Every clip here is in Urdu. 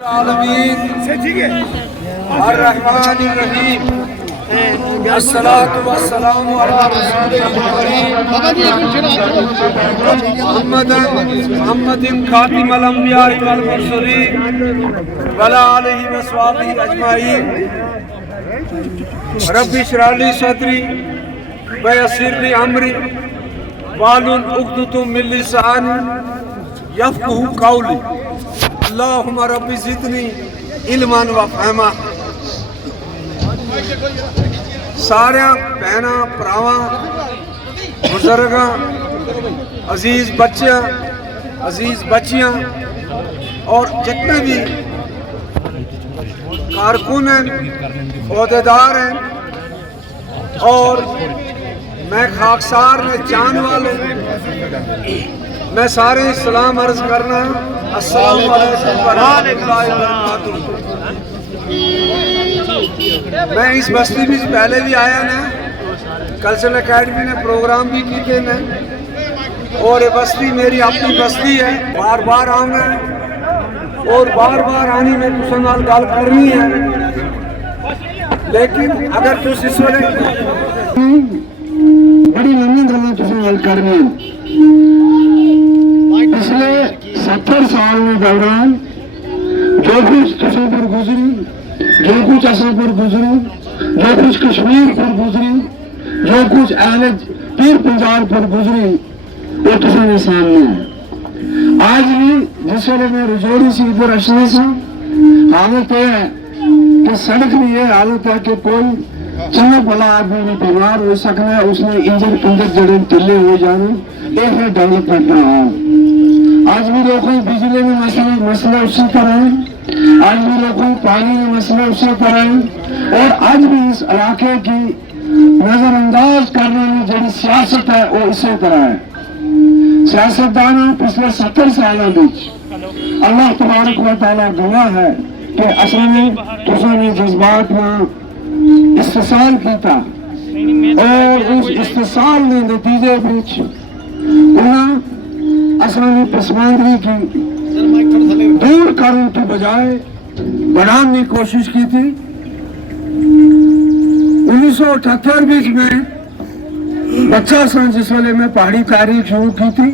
العالمین الرحمن الرحیم الصلاۃ والسلام علی رسول محمد خاتم الانبیاء والمرسلین وعلی آلہ وصحبہ اجمعین رب اشرح لی صدری ویسر لی امری واحلل عقدۃ من لسانی یفقہوا قولی اللہم رب زدنی علما و فہما۔ سارے بہناں پراواں بزرگاں عزیز بچیاں عزیز بچیاں اور جتنے بھی کارکن ہیں عہدیدار ہیں اور میں خاکسار میں جان والے میں سارے سلام عرض کرنا السلام علیکم ورحمۃ اللہ وبرکاتہ۔ میں اس بستی میں پہلے بھی آیا نا، کلچرل اکیڈمی نے پروگرام بھی کیتے نا، اور یہ بستی میری اپنی بستی ہے، بار بار آنا ہے اور بار بار آنی میں تساں نال گل کرنی ہے، لیکن اگر تس اس ویلے بڑی لمبی گلاں تساں نال کرنی ہے۔ پچھلے 70 سال میں دوران جو کچھ تساں پر گزری، جو کچھ اساں پر گزری، جو کچھ کشمیر پر گزری، جو کچھ اہل پیر پنجاب پر گزری، وہ تساں دے سامنے ہے۔ آج بھی جس ویلے میں رجوڑی سی ادھر اشنے سا، حالت یہ ہے کہ سڑک بھی یہ حالت ہے کہ کوئی چنگا بھلا آدمی بھی بیمار ہو سکنا ہے، اس نے انجن پنجر جڑے ٹلے ہو جانے، یہ ہے ڈیولپمنٹ کا حال۔ آج بھی لوگوں بجلی میں مسئلہ اسی طرح ہے، آج بھی لوگوں پانی میں مسئلہ اسی طرح ہے، اور آج بھی اس علاقے کی نظر انداز کرنے میں جڑی سیاست ہے وہ اسی طرح ہے۔ سیاستدانوں پچھلے 70 سالوں بچ اللہ تبارک و تعالیٰ گواہ ہے کہ اصل میں تساں نے جذبات میں استحصال کیتا، اور اس استحصال نے نتیجے بچ انہاں اصل میں پسماندگی کی دور کرنے کی بجائے بڑھانے کی کوشش کی تھی۔ 1978 بچ میں بچہ سن جس ویلے میں پہاڑی تاریخ شروع کی تھی،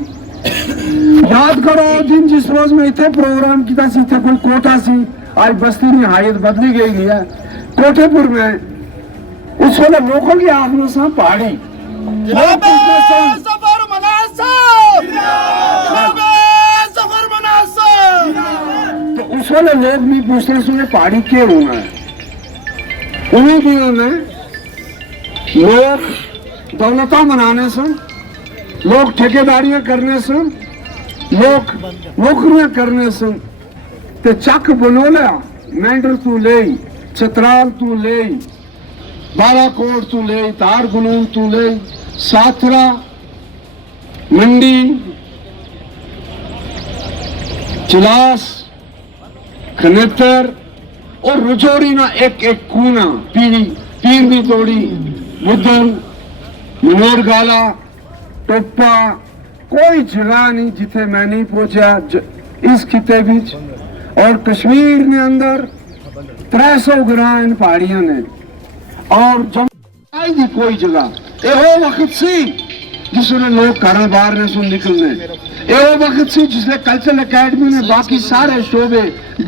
یاد کرو دن جس روز میں اتنے پروگرام کیتا سی، اتنے کوئی کوٹا سی، آج بستی میں حیت بدلی گئی ہے، کوٹے پور میں اس ویلے لوگوں کی آخر سا پہاڑی تو اس ویلے لوگ بھی پوچھتے ہیں پہاڑی کیوں ہونا ہے۔ انہیں دنوں میں لوگ دولتاں منانے سن، لوگ ٹھیکیداریاں کرنے سن، لوگ نوکریاں کرنے سن، تے چک بنولیا مینڈر تو لے، چترال تو لے، بالا کوٹ تو لے، تار گلون تو لے، ساترا، منڈی، چلاس، کھنتر اور رجوڑی نہ ایک ایک کونا، پیر بھی توڑی، بدل، منور گالا، ٹوپا، کوئی جگہ نہیں جتنے میں نہیں پہنچا اس خطے بچ، اور کشمیر میں اندر 300 گراں ان پہاڑیاں نے، اور جمعائی دی کوئی جگہ یہ وہ وقت سی جس نے لوگ گھر باہر نے سن نکلنے، یہ وہ وقت سی جس نے کلچرل اکیڈمی نے باقی سارے شعبے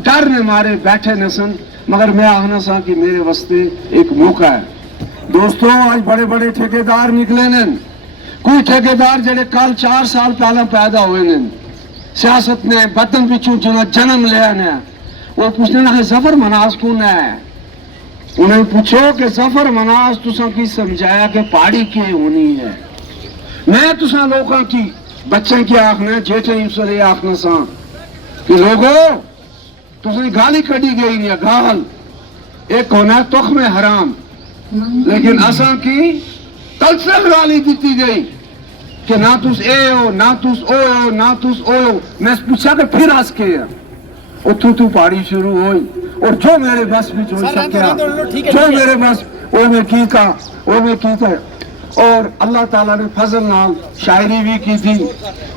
ڈر نے مارے بیٹھے نہ سن، مگر میں آخنا سا کہ میرے واسطے ایک موقع ہے۔ دوستوں آج بڑے بڑے ٹھیکیدار نکلے نے، کوئی ٹھیکیدار جڑے کل 4 سال پہلے پیدا ہوئے نے، سیاست نے بدن بچوں جنہاں جنم لیا نے، وہ پوچھنے لگے ظفر مناز کون ہے؟ انہیں پوچھو کہ ظفر مناز تساں کی سمجھایا کہ پہاڑی کی ہونی ہے۔ میں تساں لوگوں کی بچیں کی آخنا جیٹے انسلے آخنا سا کہ لوگوں تساں گالی کڑی گئی نہیں گال، ایک ہونا ہے تخم حرام، لیکن اساں کی کلچرل گالی دیتی گئی کہ نہ تس اے ہو، نہ تس او ہو، نہ تس او ہو۔ میں پوچھا کہ پھر آس کے ہے اتھو تو پہاڑی شروع ہوئی، اور جو میرے بس بھی ہو سکیا، جو میرے بس وہ میں کیتا، وہ میں کیتا، اور اللہ تعالیٰ نے فضل نال شاعری بھی کی تھی،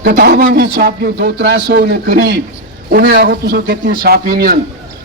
کتاباں بھی چھاپی 200-300 نے قریب، انہیں آگو تسو کتنی چھاپی نہیں،